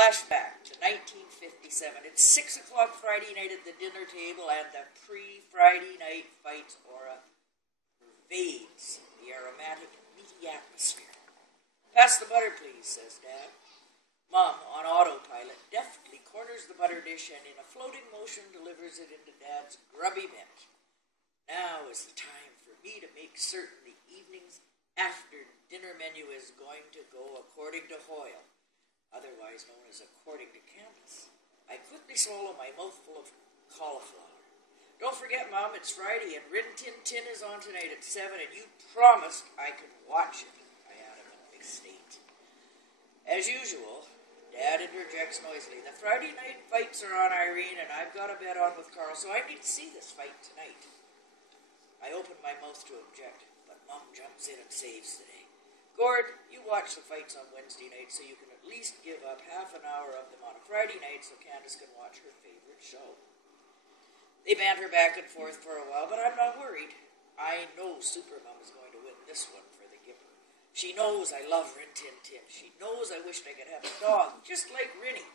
Flashback to 1957. It's 6 o'clock Friday night at the dinner table, and the pre-Friday night fights aura pervades the aromatic, meaty atmosphere. "Pass the butter, please," says Dad. Mom, on autopilot, deftly corners the butter dish and in a floating motion delivers it into Dad's grubby mitt. Now is the time for me to make certain the evening's after-dinner menu is going to go according to Hoyle, otherwise known as according to Candice. I quickly swallow my mouthful of cauliflower. "Don't forget, Mom, it's Friday and Rin Tin Tin is on tonight at 7, and you promised I could watch it," I adamantly state. As usual, Dad interjects noisily. "The Friday night fights are on, Irene, and I've got a bet on with Carl, so I need to see this fight tonight." I open my mouth to object, but Mom jumps in and saves the day. "Gord, you watch the fights on Wednesday night so you can at least give up half an hour of them on a Friday night so Candice can watch her favorite show." They banter back and forth for a while, but I'm not worried. I know Supermom is going to win this one for the Gipper. She knows I love Rin Tin Tin. She knows I wished I could have a dog, just like Rinny.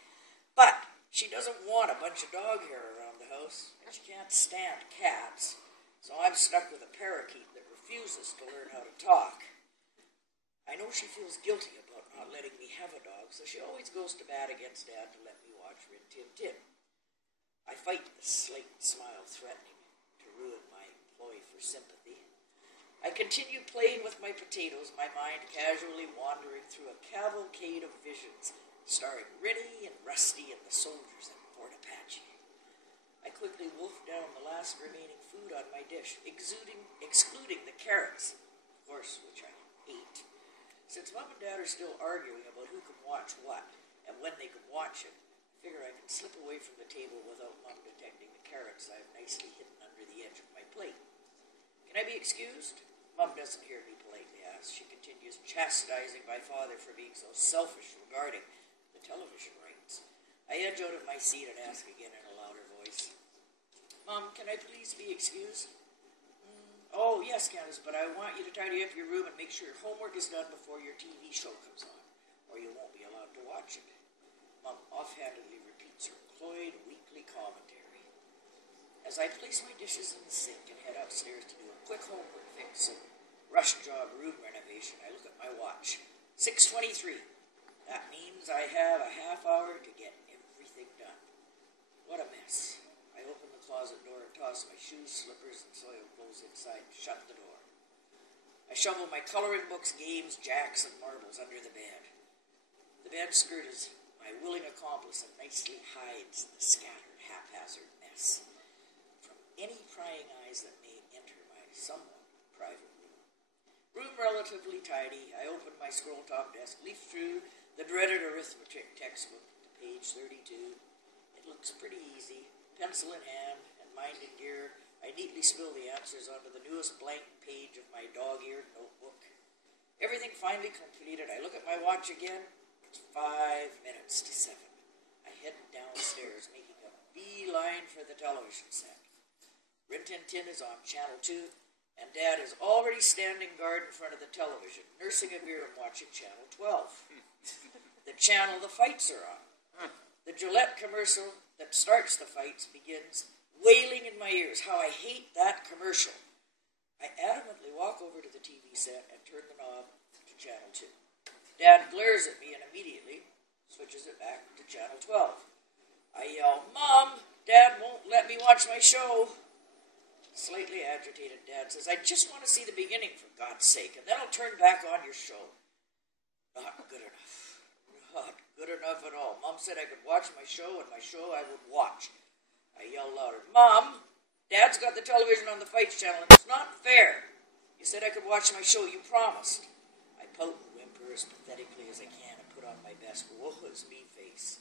But she doesn't want a bunch of dog hair around the house, and she can't stand cats. So I'm stuck with a parakeet that refuses to learn how to talk. I know she feels guilty about not letting me have a dog, so she always goes to bat against Dad to let me watch Rin Tin Tin. I fight the slight smile threatening to ruin my ploy for sympathy. I continue playing with my potatoes, my mind casually wandering through a cavalcade of visions, starring Rinny and Rusty and the soldiers at Fort Apache. I quickly wolf down the last remaining food on my dish, excluding the carrots, of course, which I hate. Since Mom and Dad are still arguing about who can watch what and when they can watch it, I figure I can slip away from the table without Mom detecting the carrots I've nicely hidden under the edge of my plate. "Can I be excused?" Mom doesn't hear me politely ask. She continues chastising my father for being so selfish regarding the television rights. I edge out of my seat and ask again in a louder voice, "Mom, can I please be excused?" "Oh, yes, Candice, but I want you to tidy up your room and make sure your homework is done before your TV show comes on, or you won't be allowed to watch it." Mom offhandedly repeats her cloyed weekly commentary. As I place my dishes in the sink and head upstairs to do a quick homework fix and rush job room renovation, I look at my watch. 6:23. That means I have a half hour to get everything done. What a mess. I open the closet door and toss my shoes, slippers, and soiled clothes inside and shut the door. I shovel my coloring books, games, jacks, and marbles under the bed. The bed skirt is my willing accomplice and nicely hides the scattered, haphazard mess from any prying eyes that may enter my somewhat private room. Room relatively tidy, I open my scroll-top desk, leaf through the dreaded arithmetic textbook to page 32. It looks pretty easy. Pencil in hand and mind in gear, I neatly spill the answers onto the newest blank page of my dog-eared notebook. Everything finally completed, I look at my watch again. It's 5 minutes to 7. I head downstairs, making a beeline for the television set. Rin Tin Tin is on Channel 2, and Dad is already standing guard in front of the television, nursing a beer and watching Channel 12. The channel the fights are on. The Gillette commercial that starts the fights begins wailing in my ears. How I hate that commercial. I adamantly walk over to the TV set and turn the knob to Channel 2. Dad glares at me and immediately switches it back to Channel 12. I yell, "Mom, Dad won't let me watch my show." Slightly agitated Dad says, "I just want to see the beginning, for God's sake, and then I'll turn back on your show." Not good enough. Not good enough at all. Mom said I could watch my show, and my show I would watch. I yell louder, "Mom, Dad's got the television on the fights channel, and it's not fair. You said I could watch my show. You promised." I pout and whimper as pathetically as I can and put on my best woe is me face.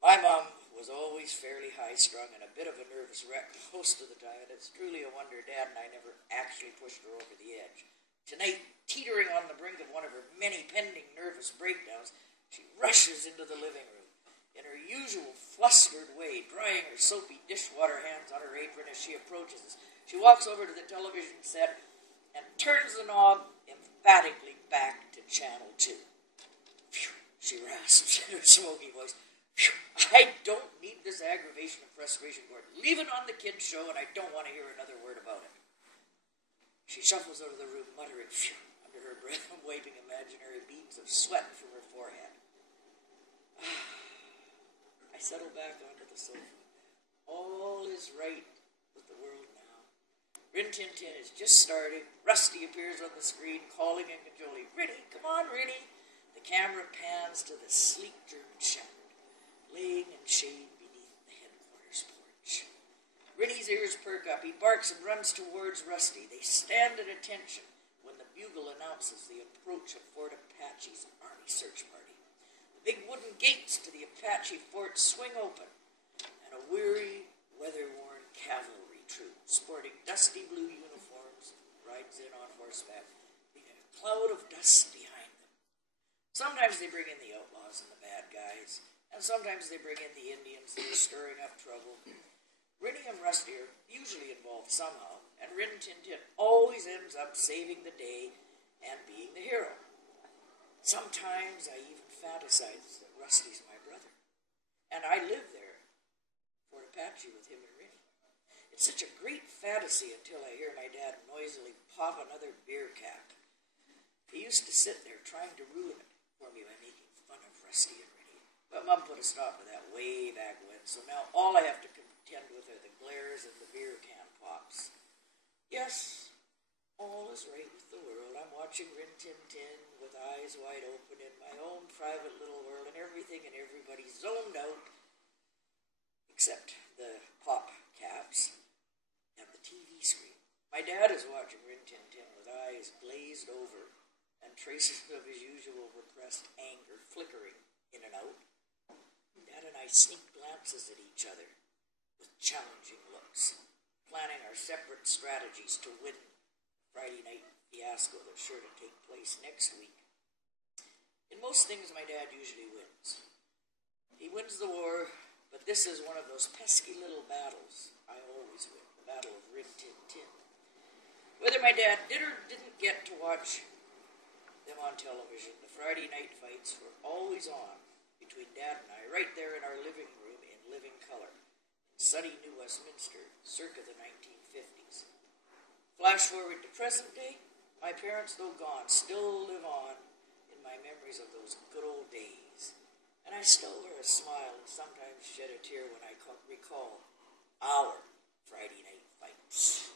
My mom was always fairly high-strung and a bit of a nervous wreck most of the time, and it's truly a wonder Dad and I never actually pushed her over the edge. Tonight, teetering on the brink of one of her many pending nervous breakdowns, she rushes into the living room. In her usual flustered way, drying her soapy dishwater hands on her apron as she approaches us, she walks over to the television set and turns the knob emphatically back to Channel 2. Phew, she rasps in her smoky voice. "Phew, I don't need this aggravation and frustration, Gordon. Leave it on the kids' show, and I don't want to hear another word about it." She shuffles out of the room, muttering "phew" under her breath and wiping imaginary beads of sweat from her forehead. I settle back onto the sofa. All is right with the world now. Rin Tin Tin is just starting. Rusty appears on the screen, calling and cajoling. "Rinny, come on, Rinny." The camera pans to the sleek German shepherd, laying in shade beneath the headquarters porch. Rinny's ears perk up. He barks and runs towards Rusty. They stand at attention when the bugle announces the approach of Fort Apache's army search party. The big wooden gates to the Apache fort swing open, and a weary, weather-worn cavalry troop, sporting dusty blue uniforms, rides in on horseback, leaving a cloud of dust behind them. Sometimes they bring in the outlaws and the bad guys, and sometimes they bring in the Indians that are stirring up trouble. Rinny and Rusty are usually involved somehow, and Rin Tin Tin always ends up saving the day and being the hero. Sometimes I even fantasize that Rusty's my brother, and I live there, Fort Apache, with him and Rinny. It's such a great fantasy until I hear my dad noisily pop another beer cap. He used to sit there trying to ruin it for me by making fun of Rusty and Rinny, but Mum put a stop to that way back when, so now all I have to contend with are the glares and the beer can pops. Yes, all is right with the world. I'm watching Rin Tin Tin with eyes wide open in my own private little world, and everything and everybody zoned out, except the pop caps and the TV screen. My dad is watching Rin Tin Tin with eyes glazed over and traces of his usual repressed anger flickering in and out. Dad and I sneak glances at each other with challenging looks, planning our separate strategies to win Friday night fiasco that's sure to take place next week. In most things, my dad usually wins. He wins the war, but this is one of those pesky little battles I always win, the Battle of Rin Tin Tin. Whether my dad did or didn't get to watch them on television, the Friday night fights were always on between Dad and I, right there in our living room in living color, in sunny New Westminster, circa the 1950s. Flash forward to present day, my parents, though gone, still live on in my memories of those good old days. And I still wear a smile and sometimes shed a tear when I recall our Friday night fights.